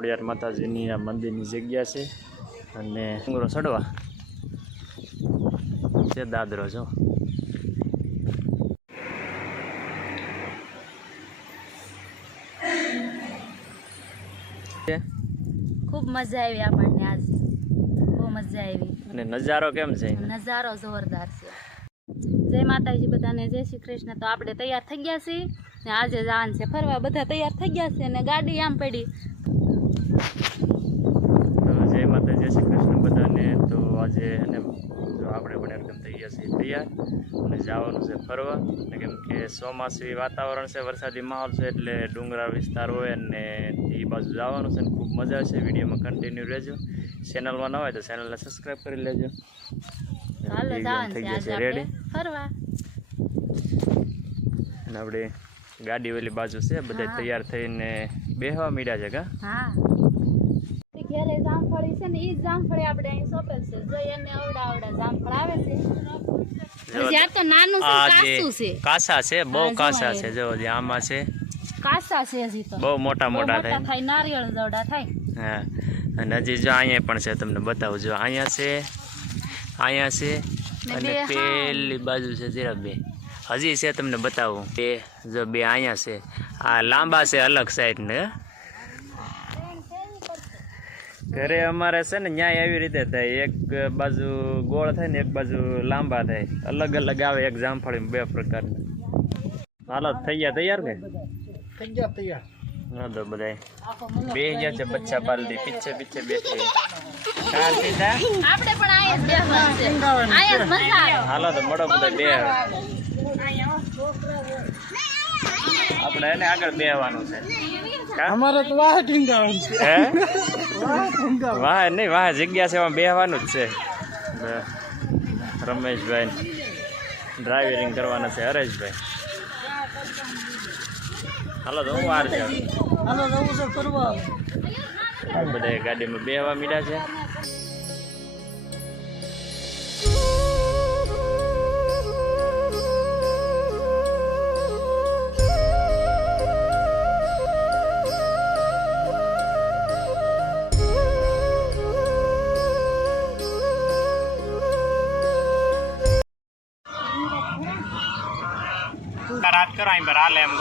ખોડિયાર માતાજીની આ મંદિરની જગ્યા છે અને ડુંગરો ચડવા છે દાદરો જો ખૂબ મજા આવી આપણને આજ બહુ મજા આવી અને નજારો કેમ છે નજારો જોરદાર છે જય માતાજી બધાને જય શ્રી કૃષ્ણ તો આપણે તૈયાર થઈ ગયા છીએ ને આજે જવાનું છે ફરવા બધા તૈયાર થઈ ગયા છે અને ગાડી આમ પડી તો જય માતા જય શ્રી કૃષ્ણ બધાને તો આજે અને જો આપણે પણ એકદમ થઈ ગયા છીએ તૈયાર અને જવાનું છે ફરવા કેમ કે ચોમાસી વાતાવરણ છે વરસાદી માહોલ છે એટલે ડુંગરા વિસ્તાર હોય અને એ બાજુ જવાનું છે ને ખૂબ મજા છે વિડીયોમાં કન્ટિન્યુ રહેજો ચેનલમાં ન હોય તો ચેનલને સબસ્ક્રાઈબ કરી લેજો હાલો જવાનું છે આજે આપણે ફરવા અને આપણે ગાડી ઓલી બાજુ છે બધા તૈયાર થઈને બેહવા મીડ્યા છે કા હા ઘેરે જામફળી છે ને ઈ જામફળી આપણે અહીં સોંપેલ છે જો એને આવડા જામફળ આવે છે હજી આ તો નાનું છે કાસું છે કાસા છે બહુ કાસા છે જો આમાં છે કાસા છે હજી તો બહુ મોટા મોટા થાય નારિયેળ જવડા થાય હા અને હજી જો અહીંયા પણ છે તમને બતાવું જો અહીંયા છે અને પેલી બાજુ છે જરા બે હજી છે તમને બતાવું બે જો બે અહીંયા છે આ લાંબા છે અલગ સાઈડ ને ઘરે અમારે છે ને ન્યાય એવી રીતે થાય એક બાજુ ગોળ થાય ને એક બાજુ લાંબા થાય અલગ અલગ આવે એક જામફળી બે પ્રકારના હાલો થઈ ગયા તૈયાર કે થઈ ગયા તૈયાર ના તો બધા બે ગયા છે બચ્ચા પાલટી પીછે પીછે બેઠી આપણે પણ આયા જ બેહવાનું છે આયા જ મજા આવે હાલો તો મોડો બધા બે આપણે એને આગળ બેહવાનું છે અમારે તો વાહ ટીંગાવાનું છે હે વાહ નહીં વાહ જગ્યા છે એમાં બેહવાનું જ છે રમેશભાઈ ડ્રાઇવિંગ કરવાના છે હરેશભાઈ હાલો તો હું વાર છે હાલો જવું છે ફરવા બધા ગાડીમાં બેહવા મીડ્યા છે રાત કરો અહીં પર આલે એમ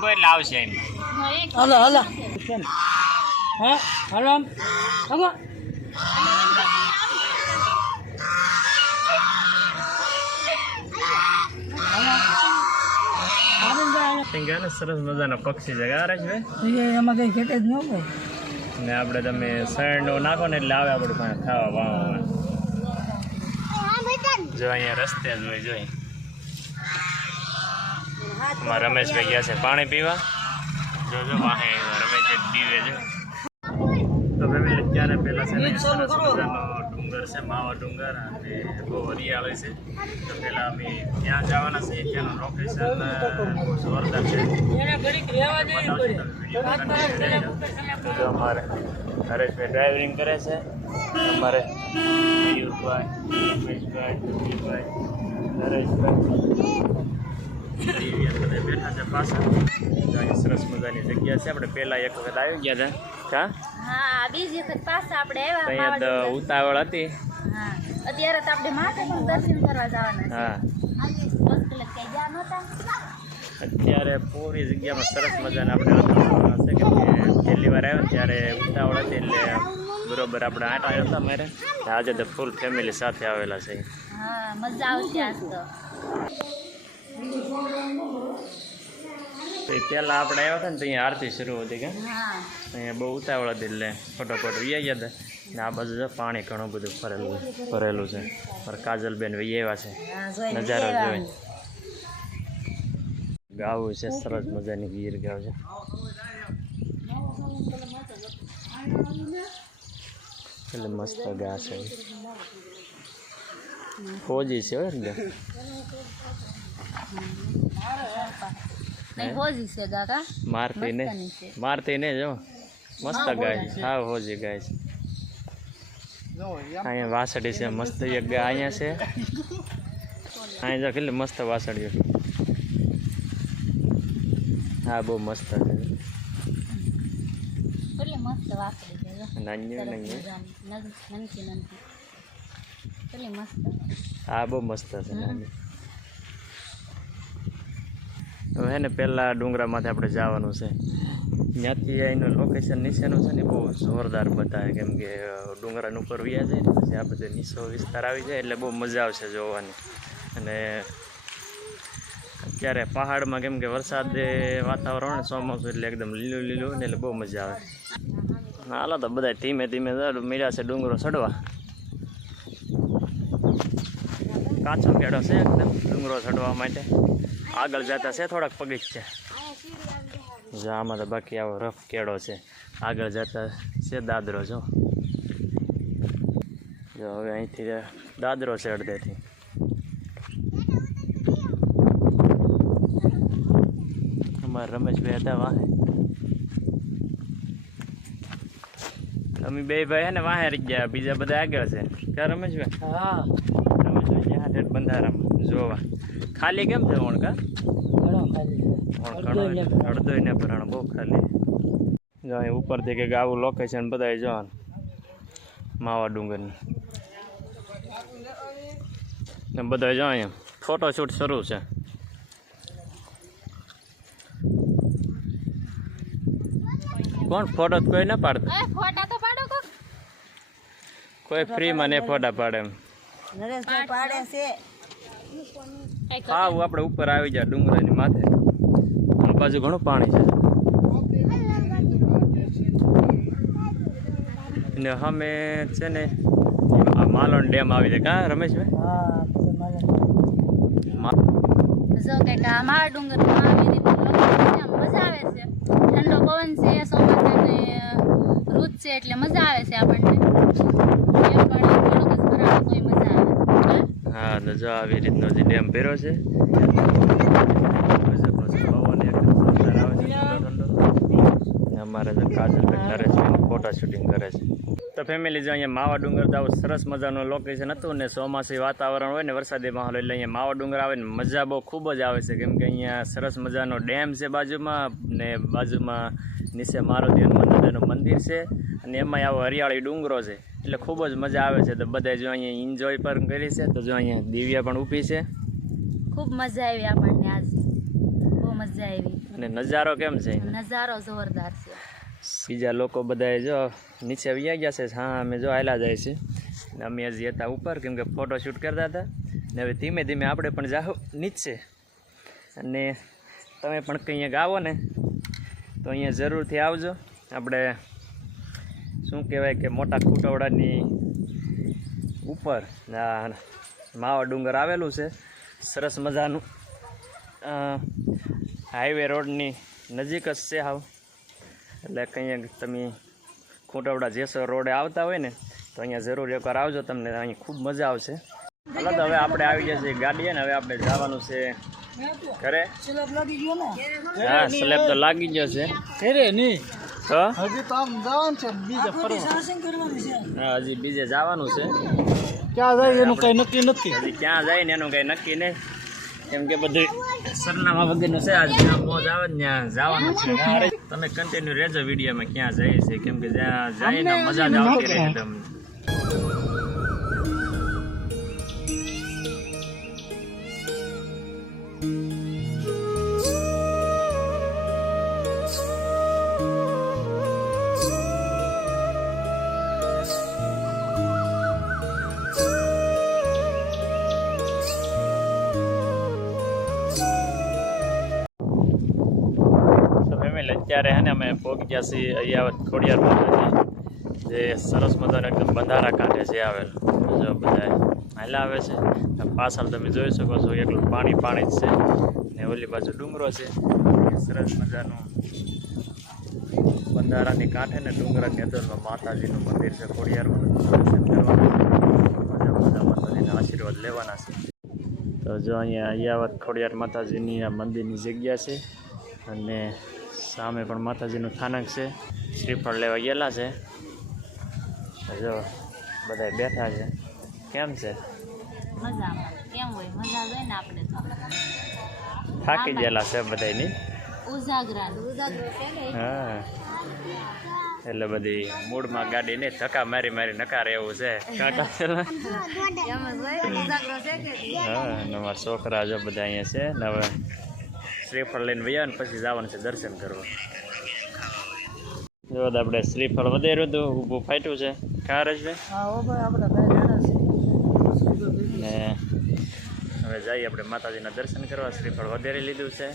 ગો એટલે આવશે એમ હાલો હાલો હા હાલો આમ હાલો સરસ મજાનો પક્ષી જગા રહે છે એમાં કઈ ઘટે જ ન હોય ને આપણે તમે શરણો નાખો ને એટલે આવે આપણે પાસે ખાવા વાવવામાં જો અહીંયા રસ્તે જ હોય જોઈ અમારા રમેશભાઈ ગયા છે પાણી પીવા જો વાહે રમેશ પીવે છે તો ફેમિલી અત્યારે પહેલાં છે ને સરસ મજાનો ડુંગર છે માવા ડુંગર અને બહુ હરિયાળી છે તો પહેલાં અમે ત્યાં જવાના છીએ ત્યાંનું લોકેશન બહુ જોરદાર છે તો અમારે હરેશભાઈ ડ્રાઇવિંગ કરે છે અમારે મયુરભાઈ રમેશભાઈ રવિભાઈ હરેશભાઈ બેઠા છે પાછા સરસ મજાની જગ્યા છે આપણે પહેલા એક વખત આવી ગયા હતા હા બીજી વખત પાછા આપણે અહીંયા તો ઉતાવળ હતી હા અત્યારે તો આપણે માથે પણ દર્શન કરવા જવાના હા અત્યારે પૂરી જગ્યામાં સરસ મજાના આપણે છે કે પહેલી વાર આવ્યા ત્યારે ઉતાવળ હતી એટલે બરોબર આપણે આટા હતા મારે આજે તો ફૂલ ફેમિલી સાથે આવેલા છે હા મજા આવશે આજ તો પહેલાં આપણે આવ્યા હતા ને તો અહીંયા આરતી શરૂ હતી કે અહીંયા બહુ ઉતાવળ હતી એટલે ફટોફટ વહી ગયા હતા ને આ બાજુ જો પાણી ઘણું બધું ભરેલું છે પર કાજલબેન વહી આવ્યા છે નજારો જોઈ ગાવું છે સરસ મજાની ગીર ગાવ છે એટલે મસ્ત ગા છે ફોજી છે હોય ને મારતી ને જો મસ્ત ગાય હા હોજી ગાય છે અહીંયા વાસળી છે મસ્ત એક ગાય અહીંયા છે અહીંયા જો કેટલી મસ્ત વાસળીઓ હા બહુ મસ્ત છે મસ્ત વાકડી છે જો. નાની સરસ નાની મજાની. નનકી નનકી કેટલી મસ્ત. આ બહુ મસ્ત છે નાની. હવે હે ને પહેલાં ડુંગરામાંથી આપણે જવાનું છે. ત્યાંથી એનું લોકેશન નીચેનું છે ને બહુ જોરદાર બતાવે, કેમ કે ડુંગરાનું ઉપર વ્યા જાય ને પછી આ બધો નીચો વિસ્તાર આવી જાય એટલે બહુ મજા આવશે જોવાની. અને અત્યારે પહાડમાં કેમ કે વરસાદ વાતાવરણ ને ચોમાસું એટલે એકદમ લીલું લીલું ને એટલે બહુ મજા આવે. હાલો તો બધા ધીમે ધીમે મીડા છે ડુંગરો ચડવા. કાચો કેળો છે એકદમ ડુંગરો ચડવા માટે. આગળ જતા છે થોડાક પગીચ છે. જો આમાં તો બાકી આવો રફ કેળો છે. આગળ જતા છે દાદરો. જો હવે અહીંથી દાદરો છે અડધેથી. અમારા રમેશભાઈ હતા વાહે. અમે બે ભાઈ હે ને વાહે રહી ગયા, બીજા બધા આગળ છે. ક્યાં રમેશભાઈ? હા રમેશભાઈ જ્યાં ઠેઠ બંધારામાં જોવા. ખાલી કેમ છે ઓણકા? અડધો ને ભરણ બહુ ખાલી. જો અહીં ઉપરથી કંઈક આવું લોકેશન બધાય જો માવા ડુંગરની ને બધા જો અહીંયા ફોટોશૂટ શરૂ છે. કોણ ફોટો કોઈ ના પાડતું? ફોટા તો પાડો કોક. કોઈ ફ્રીમાં ને ફોટા પાડે એમ. નરેશભાઈ પાડે છે. હા આપણે ઉપર આવી જાય ડુંગરાની માથે. આ બાજુ ઘણું પાણી છે ને અમે છે ને આ માલણ ડેમ આવી જાય. કાં રમેશભાઈ? જો કંઈક આ મારા ડુંગરમાં આવી રીતે મજા આવે છે. ઠંડો પવન છે, ચોમાસાની ઋતુ છે એટલે મજા આવે છે આપણને. એમ પણ થોડોક જ ભરાણો તોય મજા આવે. હા તો જો આવી રીતનો જે ડેમ ભર્યો છે. પવન એકદમ જોરદાર આવે છે, ઠંડો ઠંડો. અમારે જો કાજલબેન નરેશભાઈ ફોટા શૂટિંગ કરે છે. તો ફેમિલી જો અહીંયા માવા ડુંગર તો આવું સરસ મજાનું લોકેશન હતું ને ચોમાસી વાતાવરણ હોય ને વરસાદી માહોલ એટલે અહીંયા માવા ડુંગર આવે ને મજા બહુ ખૂબ જ આવે છે, કેમ કે અહીંયા સરસ મજાનો ડેમ છે બાજુમાં ને બાજુમાં નીચે મારુતિ હનુમાનદાદાનું મંદિર છે અને એમાંય આવો હરિયાળી ડુંગરો છે એટલે ખૂબ જ મજા આવે છે. તો બધા જો અહીંયા એન્જોય પણ કરી છે. તો જો અહીંયા દિવ્યા પણ ઊભી છે. ખૂબ મજા આવી આપણને આજ, બહુ મજા આવી. અને નજારો કેમ છે? નજારો જોરદાર છે. બીજા લોકો બધાએ જો નીચે વ્યા ગયા છે. હા અમે જો આવેલા જાય છે ને અમે હજી હતા ઉપર, કેમ કે ફોટો શૂટ કરતા હતા ને હવે ધીમે ધીમે આપણે પણ જાઓ નીચે. અને તમે પણ કંઈ આવો ને તો અહીંયા જરૂરથી આવજો. આપણે શું કહેવાય કે મોટા ખુટવડાની ઉપર માવા ડુંગર આવેલું છે. સરસ મજાનું હાઈવે રોડની નજીક જ છે હાવ. એટલે કંઈ તમે ખુટવડા જેસર રોડે આવતા હોય ને તો અહીંયા જરૂર એકવાર આવજો, તમને અહીં ખૂબ મજા આવશે. હાલો તો હવે આપણે આવી ગયા છીએ ગાડીએ ને હવે આપણે જવાનું છે ઘરે. હા સ્લેબ તો લાગી ગયો છે. તો હા હજી બીજે જવાનું છે. ક્યાં જાય એનું કઈ નક્કી નથી. હજી ક્યાં જાય ને એનું કઈ નક્કી નહીં, કેમ કે બધું સરનામા વગરનું છે. આજે જ્યાં મોજ આવે ને ત્યાં જવાનું છે. તમે કન્ટિન્યુ રહેજો વિડીયોમાં ક્યાં જાય છે, કેમ કે જ્યાં જાય ને મજા જ આવતી રહે તમને. અત્યારે હે ને અમે પહોંચી ગયા છીએ અહીંયા ખોડિયાર માતાજી, જે સરસ મજાનો એકદમ બંધારા કાંઠે છે આવેલ. જો બધા હાલા આવે છે. પાછળ તમે જોઈ શકો છો એકલું પાણી પાણી જ છે ને ઓલી બાજુ ડુંગરો છે. સરસ મજાનું બંધારાની કાંઠે ને ડુંગરાની અંદરમાં માતાજીનું મંદિર છે. ખોડિયારમાં દર્શન કરવાના બધા માતાજીના આશીર્વાદ લેવાના છે. તો જો અહીંયા અયાવત ખોડિયાર માતાજીની આ મંદિરની જગ્યા છે અને સામે પણ માતાજીનું સ્થાનક છે. શ્રીફળ લેવા ગયેલા છે. જો બધા બેઠા છે. કેમ છે? મજા કેમ હોય? મજા જોઈએ ને આપણે તો. થાકી ગયેલા છે બધાની. ઉજાગરા છે ને. હા એટલે બધી મૂડમાં ગાડી નહીં ધક્કા મારી મારી નકાર એવું છે કાકા હા ને અમારા છોકરા જો બધા અહીંયા છે ને હવે શ્રીફળ લઈને વયા ને પછી જવાનું છે દર્શન કરવા. જો આપણે શ્રીફળ વધાર્યું હતું ઊભું ફાટ્યું છે કાર જ ને હવે જઈએ આપણે માતાજીના દર્શન કરવા. શ્રીફળ વધારી લીધું છે.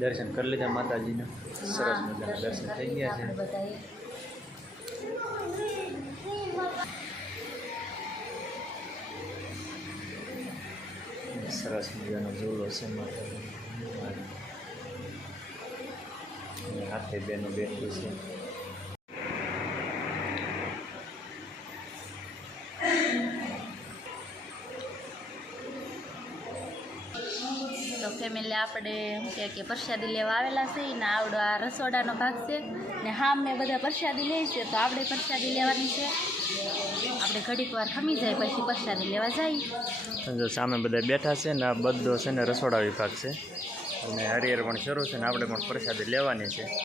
દર્શન કરી લીધા માતાજીના. સરસ મજાના દર્શન થઈ ગયા છે. સરસ મજાનો ઝૂલો છે માતાજી. હાથે બેનો બેઠી છે. તો ફેમિલી આપણે શું કે પ્રસાદી લેવા આવેલા છે ને આવડો આ રસોડાનો ભાગ છે ને હા મેં બધા પ્રસાદી લે છે તો આપણે પ્રસાદી લેવાની છે. આપણે ઘડીક વાર ખમી જાય પછી પ્રસાદી લેવા જઈએ. જો સામે બધા બેઠા છે ને આ બધો છે ને રસોડા વિભાગ છે અને હરિહર પણ શરૂ છે ને આપણે પણ પ્રસાદી લેવાની છે.